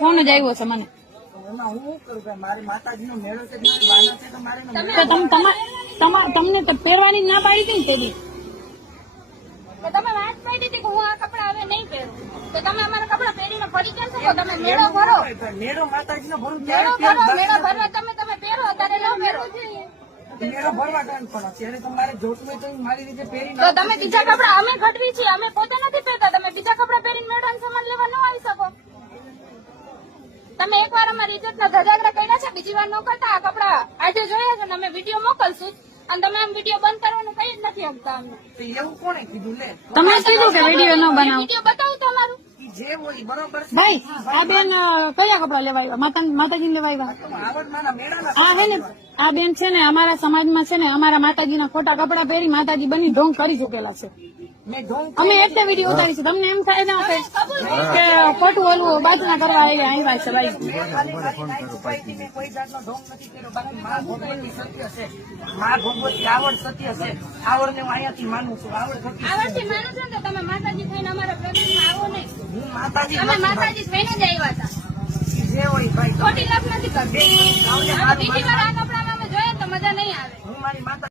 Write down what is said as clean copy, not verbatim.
Phone જ આવ્યો છે મને. એમાં હું શું કરું કે મારી માતાજીનો મેળો છે, મારી વાના છે તો મારે તમને તો પહેરવાની ના પાડી હતી ને તેની. તો તમે વાત પાડી હતી કે હું આ કપડા હવે નહીં પહેરું, તો તમે અમારા કપડા પહેરીને ફરી કેમ શકો? તમે મેળો ભરો, મેળો માતાજીનો ભરું મેળો ભરો, મેળો ભરવા તમે પહેરો, અત્યારે ન પહેરો. મેળો ભરવા કાન પણ અત્યારે તમારે જોતું હોય તો મારી રીતે પહેરી તો તમે બીજા કપડા અમે ઘટવી છીએ, અમે પોતે નથી પહેરતા, તમે બીજા કપડા પહેરીને મેળાનો સામાન લેવા ન આવી શકો. તમે એકવાર અમારી ઇજ્જતના ધજાગરા કર્યા છે, બીજી વાર ન કરતા. આ કપડા આજે જોયા છે ને અમે વિડીયો મોકલશું, અને તમે આમ વિડીયો બંધ કરવાનું કઈ જ નથી આપતા અમને. એવું કોણે કીધું? લે તમે કીધું કે વિડીયો ન બનાવો. વિડીયો બતાવું તમારું જે હોય બરોબર છે. ભાઈ આ બેન કયા કપડા લેવા આવ્યા? માતાજી લેવા આવ્યા? આવડ મારા મેળાના આ હે ને આ બેન છે ને અમારા સમાજમાં છે ને અમારા માતાજીના ખોટા કપડા પહેરી માતાજી બની ઢોંગ કરી ચુકેલા છે. મેં ઢોંગ અમે એટલે વિડીયો ઉતારી છે. તમને એમ થાય ના કે ખોટું ઓલું બાજુના કરવા આવ્યા છે. ભાઈ મેં કોઈ જાતનો ઢોંગ નથી કર્યો. બાકી મા ભગવતી સત્ય છે, મા ભગવતી આવડ સત્ય છે. આવડને હું અહીંયાથી માનું છું. આવડ સત્ય આવડથી માનો છો ને તો તમે માતાજી થઈને અમારા પ્રદેશમાં આવો નહીં. હું માતાજી તમે માતાજી થઈને જ આવ્યા હતા, જે હોય ભાઈ ખોટી લાભ નથી કરતી. આવડે બીજી વાર આ કપડામાં અમે જોઈએ તો મજા નહીં આવે. હું મારી માતા